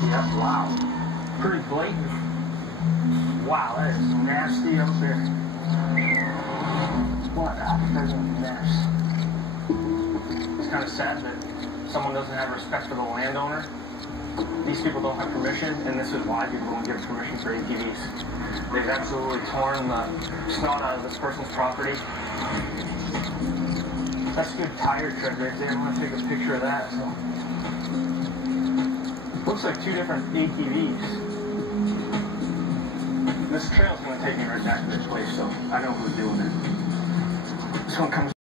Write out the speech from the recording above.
Yep, wow. Pretty blatant. Wow, that is nasty up there. What a freaking mess. It's kind of sad that someone doesn't have respect for the landowner. These people don't have permission, and this is why people don't give permission for ATVs. They've absolutely torn the snot out of this person's property. That's a good tire tread right there. I'm going to take a picture of that. So. Looks like two different ATVs. This trail's going to take me right back to this place, so I know who's doing it. This one comes